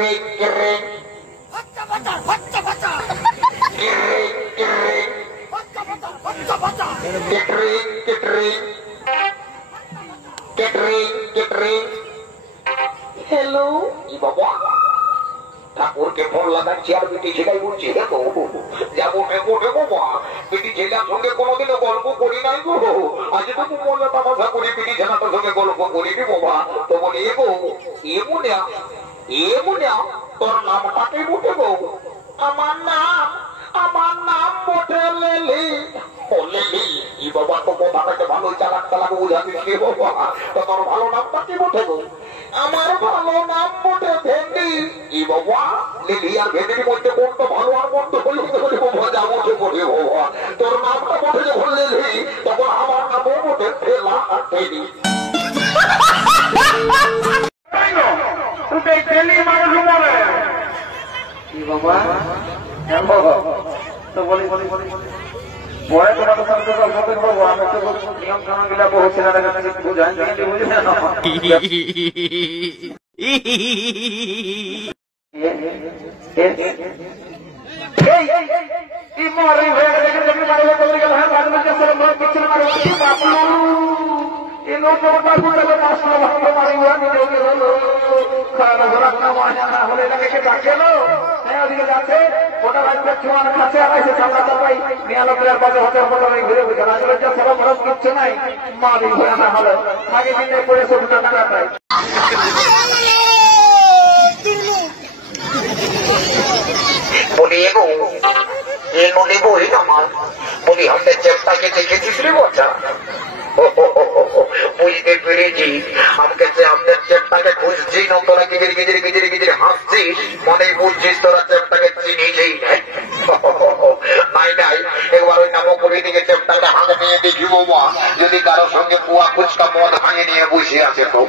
hello बाबा ठाकुर के phone লাগাচ্ছি আর বিটি ছেলে বলছে দেখো যাবো বাবা বিটি ছেলের সঙ্গে কোনোদিনও গল্প করি নাই গো আজ তো মনে তামাশা করি বিটি ছেলেটার সঙ্গে গল্প করিনি বাবা তো বলি এগো এমুনিয়া তোর নামটাকে মুঠে গো আমার নাম মোটে লেলি লেলি ই বাবা তো কথাটাকে ভালো চালাক বুঝাবি কি বাবা তোমার ভালো নামটা কি মুঠে গো আমার ভালো নাম মোটে ভেন্ডি ই বাবা লিলি আর ভেন্ডির মধ্যে কোনটা ভালো আর মন্দ হইল বাবা যা মুঠে মোটে বাবা তোর নামটা মোটে যখন লেলি তখন আমার নামও মোটে ফেলা আর ফেলি তুই ফেলি মানুষ মরে ই বাবা তো বলি পরে তোমাদের সঙ্গে গল্প করবো আমি তো নিয়ম কানুন গুলা বহু ছেলেরা কাছে বুঝাই বুঝে না ওটা রাজ্যের ছোঁয়ার কাছে আড়াইছে চামড়া চাপাই নিয়ালকের বাজে হাতে ঘুরে বুঝে রাজরাজ্য সরব মরব কিচ্ছু নাই মা দিন ঘুরে না হলে আগে দিনে করে সবটা টাকা পাই বলি এগো এ নলি বই আমার বলি আমাদের চেষ্টাকে দেখেছিস রে বচ্চা বুঝতে পেরেছি আমাকে যে আমাদের চেপটাকে খুঁজছি না তোরা গিজির হাসছিস মনে বুঝছিস তোরা চেপটাকে চিনিয়েই নাই নাই একবার ওই নামকুড়ি দিকে চেপটাকে হাঁক নিয়ে দেখি বাবা যদি কারোর সঙ্গে পুয়া ফুচকা মদ ভাঙে নিয়ে বসে আছে তো